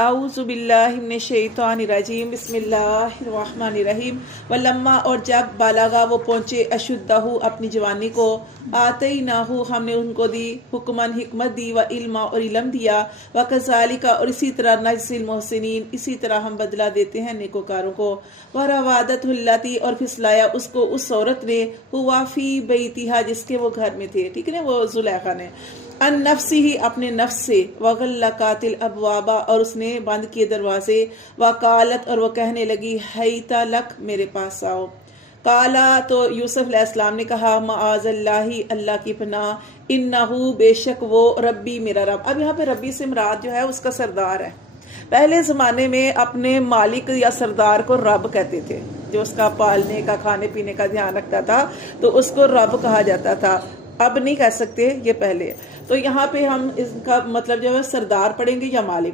اعوذ باللہ من الشیطان الرجیم بسم اللہ الرحمن الرحیم ولما اور جب بالغا وہ پہنچے اشدہ اپنی جوانی کو آتیناہ ہم نے ان کو دی حکمن حکمت دی و علما اور علم دیا وکذالک اور اسی طرح نجزی المحسنین اسی طرح ہم بدلہ دیتے ہیں نیکوکاروں کو وراودت اللاتی اور پھسلایا اس کو اس عورت نے ہوا فی بیتہا جس کے وہ گھر میں تھے، ٹھیک ہے نا، وہ زلیخا نے، ان نفسی ہی اپنے نفس سے، وغلقات الابوابا اور اس نے بند کیے دروازے، وقالت اور وہ کہنے لگی حیتا لک میرے پاس آؤ، قالا تو یوسف علیہ السلام نے کہا معاذ اللہ اللہ کی پناہ، انہو بے شک وہ ربی میرا رب۔ اب یہاں پہ ربی سے مراد جو ہے اس کا سردار ہے۔ پہلے زمانے میں اپنے مالک یا سردار کو رب کہتے تھے، جو اس کا پالنے کا کھانے پینے کا دھیان رکھتا تھا تو اس کو رب کہا جاتا تھا، اب نہیں کہہ سکتے، یہ پہلے۔ تو یہاں پہ ہم اس کا مطلب جو ہے سردار پڑھیں گے یا مالک۔